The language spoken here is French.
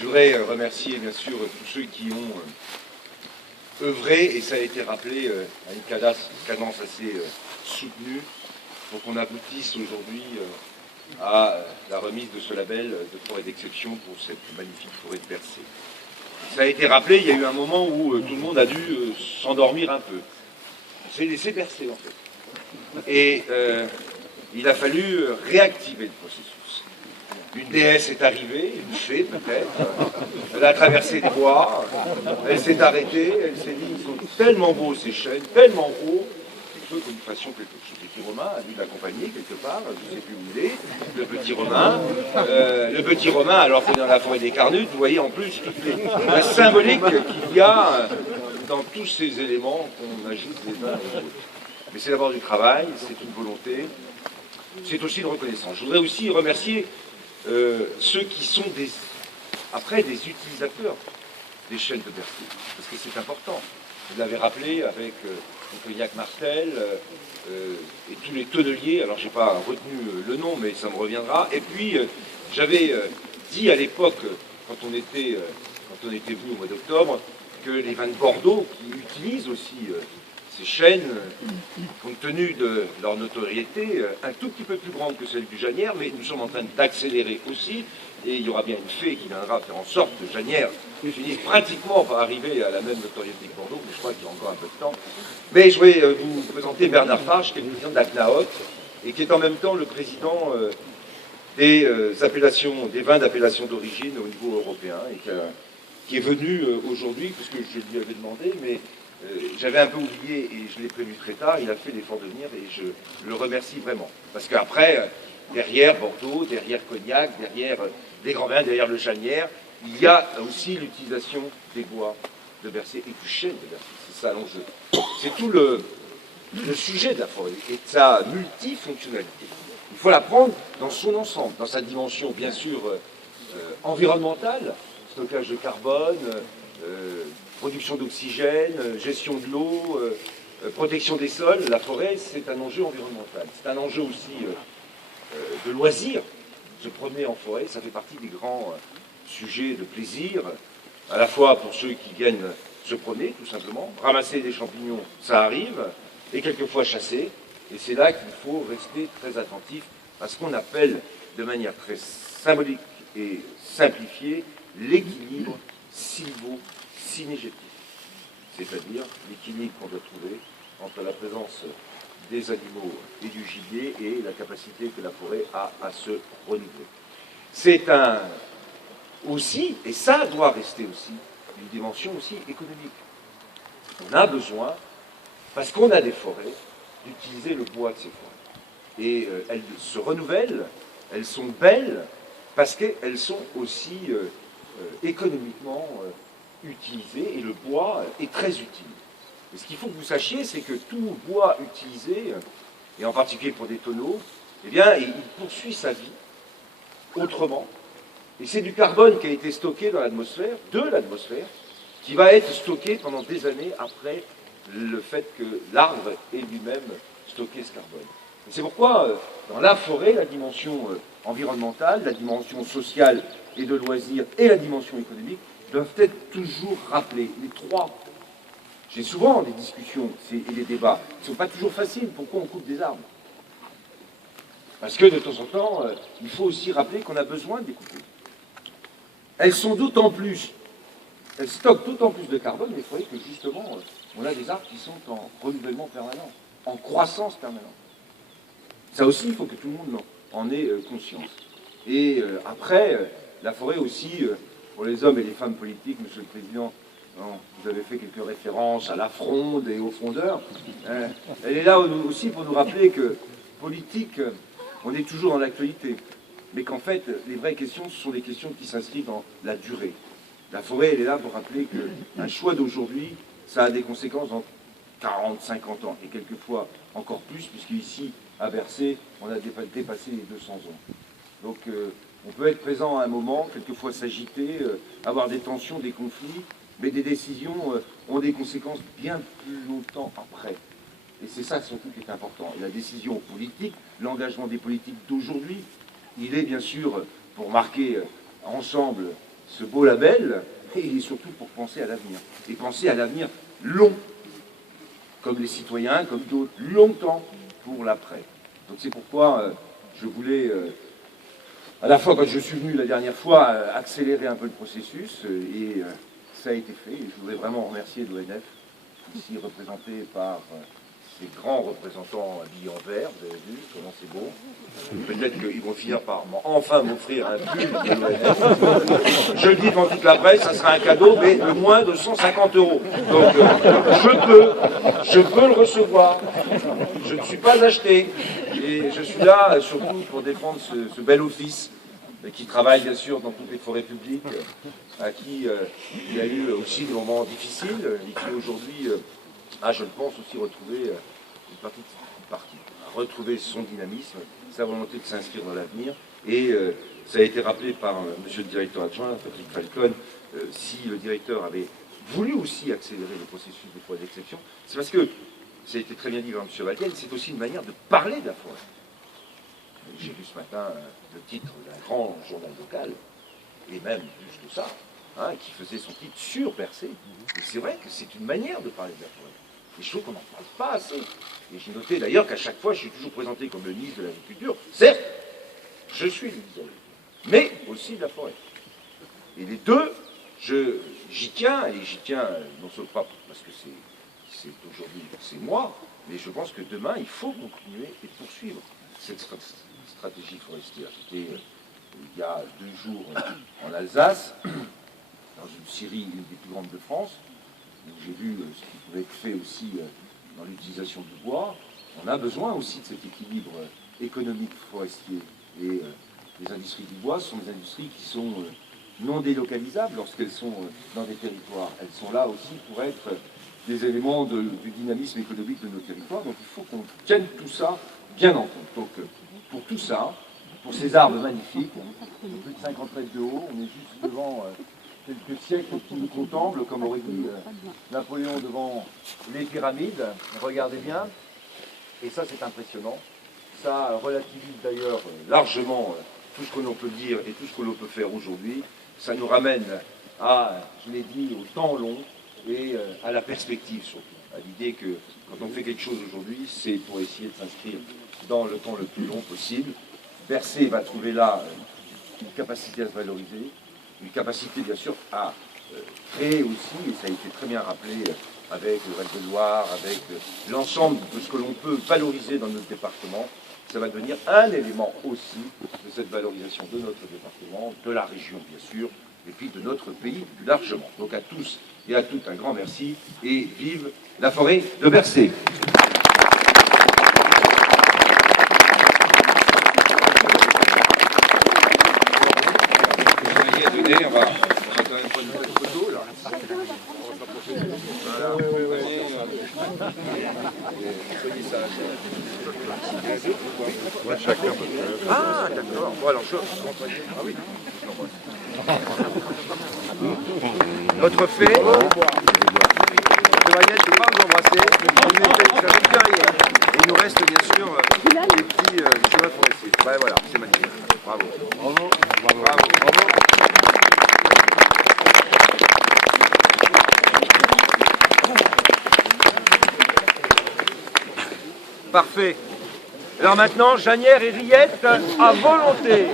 Je voudrais remercier bien sûr tous ceux qui ont œuvré, et ça a été rappelé, à une cadence assez soutenue, pour qu'on aboutisse aujourd'hui à la remise de ce label de forêt d'exception pour cette magnifique forêt de Bercé. Ça a été rappelé, il y a eu un moment où tout le monde a dû s'endormir un peu. On s'est laissé bercer en fait. Et il a fallu réactiver le processus. Une déesse est arrivée, une fée peut-être, elle a traversé les bois, elle s'est arrêtée, elle s'est dit, ils sont tellement beaux ces chênes, tellement hauts, il faut que nous fassions quelque chose. Le petit Romain a dû l'accompagner quelque part, je ne sais plus où il est, le petit Romain, alors qu'on est dans la forêt des Carnutes, vous voyez en plus la symbolique qu'il y a dans tous ces éléments qu'on ajoute les uns aux autres. Mais c'est d'abord du travail, c'est une volonté, c'est aussi de reconnaissance. Je voudrais aussi remercier ceux qui sont des utilisateurs des chênes de Bercé, parce que c'est important. Vous l'avez rappelé avec le cognac Martel et tous les tonneliers, alors je n'ai pas retenu le nom, mais ça me reviendra. Et puis, j'avais dit à l'époque, quand on était venu au mois d'octobre, que les vins de Bordeaux, qui utilisent aussi ces chênes, compte tenu de leur notoriété, un tout petit peu plus grande que celle du Janière, mais nous sommes en train d'accélérer aussi, et il y aura bien une fée qui viendra faire en sorte que Janière finisse pratiquement par arriver à la même notoriété que Bordeaux, mais je crois qu'il y a encore un peu de temps. Mais je vais vous présenter Bernard Farge, qui est le président de la CNAOT, et qui est en même temps le président des vins d'appellation d'origine au niveau européen, et qui est venu aujourd'hui, puisque je lui avais demandé, mais j'avais un peu oublié et je l'ai prévu très tard, il a fait l'effort de venir et je le remercie vraiment. Parce qu'après, derrière Bordeaux, derrière Cognac, derrière les grands vins, derrière le Janière, il y a aussi l'utilisation des bois de Bercé et du chêne de Bercé. C'est ça l'enjeu. C'est tout le sujet de la forêt et de sa multifonctionnalité. Il faut la prendre dans son ensemble, dans sa dimension bien sûr environnementale, stockage de carbone, production d'oxygène, gestion de l'eau, protection des sols. La forêt, c'est un enjeu environnemental. C'est un enjeu aussi de loisirs. Se promener en forêt, ça fait partie des grands sujets de plaisir, à la fois pour ceux qui viennent se promener, tout simplement. Ramasser des champignons, ça arrive, et quelquefois chasser. Et c'est là qu'il faut rester très attentif à ce qu'on appelle, de manière très symbolique et simplifiée, l'équilibre sylvo-synégétique, c'est-à-dire l'équilibre qu'on doit trouver entre la présence des animaux et du gibier et la capacité que la forêt a à se renouveler. C'est aussi, et ça doit rester aussi, une dimension aussi économique. On a besoin, parce qu'on a des forêts, d'utiliser le bois de ces forêts. Et elles se renouvellent, elles sont belles, parce qu'elles sont aussi économiquement utilisées, et le bois est très utile. Et ce qu'il faut que vous sachiez, c'est que tout bois utilisé, et en particulier pour des tonneaux, eh bien, il poursuit sa vie autrement. Et c'est du carbone qui a été stocké dans l'atmosphère, de l'atmosphère, qui va être stocké pendant des années après le fait que l'arbre ait lui-même stocké ce carbone. Et c'est pourquoi, dans la forêt, la dimension environnementale, la dimension sociale et de loisirs et la dimension économique doivent être toujours rappelées. Les trois. J'ai souvent des discussions et des débats qui ne sont pas toujours faciles. Pourquoi on coupe des arbres? Parce que de temps en temps, il faut aussi rappeler qu'on a besoin de les couper. Elles sont d'autant plus, elles stockent d'autant plus de carbone, mais il faudrait que justement, on a des arbres qui sont en renouvellement permanent, en croissance permanente. Ça aussi, il faut que tout le monde en ait conscience. Et après, la forêt aussi, pour les hommes et les femmes politiques, Monsieur le Président, vous avez fait quelques références à la fronde et aux frondeurs. Elle est là aussi pour nous rappeler que politique, on est toujours dans l'actualité, mais qu'en fait, les vraies questions, ce sont des questions qui s'inscrivent dans la durée. La forêt, elle est là pour rappeler qu'un choix d'aujourd'hui, ça a des conséquences dans 40, 50 ans, et quelquefois encore plus, puisque ici, à Bercé, on a dépassé les 200 ans. Donc, on peut être présent à un moment, quelquefois s'agiter, avoir des tensions, des conflits, mais des décisions ont des conséquences bien plus longtemps après. Et c'est ça surtout qui est important. Et la décision politique, l'engagement des politiques d'aujourd'hui, il est bien sûr pour marquer ensemble ce beau label, et surtout pour penser à l'avenir. Et penser à l'avenir long, comme les citoyens, comme d'autres, longtemps pour l'après. Donc c'est pourquoi je voulais, à la fois quand je suis venu la dernière fois, accélérer un peu le processus, et ça a été fait. Et je voudrais vraiment remercier l'ONF, ici représenté par ces grands représentants habillés en vert, vous avez vu comment c'est beau. Peut-être qu'ils vont finir par enfin m'offrir un pull de l'ONF. Je le dis devant toute la presse, ça sera un cadeau, mais de moins de 150 €. Donc je peux le recevoir. Je ne suis pas acheté. Et je suis là surtout pour défendre ce bel office qui travaille bien sûr dans toutes les forêts publiques, à qui il y a eu aussi des moments difficiles, et qui aujourd'hui je le pense aussi retrouver retrouver son dynamisme, sa volonté de s'inscrire dans l'avenir. Et ça a été rappelé par monsieur le directeur adjoint, Patrick Falcon, si le directeur avait voulu aussi accélérer le processus des forêts d'exception, c'est parce que, ça a été très bien dit par M. Valdienne, c'est aussi une manière de parler de la forêt. J'ai lu ce matin le titre d'un grand journal local, et même plus que ça, qui faisait son titre sur Bercé. Et c'est vrai que c'est une manière de parler de la forêt. Et je trouve qu'on n'en parle pas assez. Et j'ai noté d'ailleurs qu'à chaque fois, je suis toujours présenté comme le ministre de l'Agriculture. Certes, je suis le ministre de l'Agriculture, mais aussi de la forêt. Et les deux, j'y tiens, et j'y tiens non seulement pas parce que c'est aujourd'hui, c'est moi, mais je pense que demain, il faut continuer et poursuivre cette stratégie forestière. J'étais il y a 2 jours en Alsace, dans une scierie, une des plus grandes de France, où j'ai vu ce qui pouvait être fait aussi dans l'utilisation du bois. On a besoin aussi de cet équilibre économique forestier. Et les industries du bois sont des industries qui sont non délocalisables lorsqu'elles sont dans des territoires. Elles sont là aussi pour être des éléments du dynamisme économique de nos territoires. Donc il faut qu'on tienne tout ça bien en compte. Donc pour tout ça, pour ces arbres magnifiques, plus de 50 mètres de haut, on est juste devant quelques siècles qui nous contemplent, comme aurait dit Napoléon devant les pyramides. Regardez bien, et ça c'est impressionnant. Ça relativise d'ailleurs largement tout ce que l'on peut dire et tout ce que l'on peut faire aujourd'hui. Ça nous ramène à, je l'ai dit, au temps long et à la perspective surtout. À l'idée que quand on fait quelque chose aujourd'hui, c'est pour essayer de s'inscrire dans le temps le plus long possible. Bercé va trouver là une capacité à se valoriser, une capacité bien sûr à créer aussi, et ça a été très bien rappelé avec le Val-de-Loire, avec l'ensemble de ce que l'on peut valoriser dans notre département. Ça va devenir un élément aussi de cette valorisation de notre département, de la région bien sûr, et puis de notre pays plus largement. Donc à tous et à toutes un grand merci, et vive la forêt de Bercé. On va quand même prendre une petite photo là. Voilà. Soyez sages. Ouais, chacun. Ah d'accord. Bon alors je rentre. Ah oui. Notre fait. Marielle, je ne peux pas vous embrasser. Vous avez bien rien. Et il nous reste bien sûr les petits chemins forestiers. Ouais, voilà, c'est magnifique. Bravo. Bravo. Bravo. Bravo. Parfait. Alors maintenant, Janière et Riette à volonté.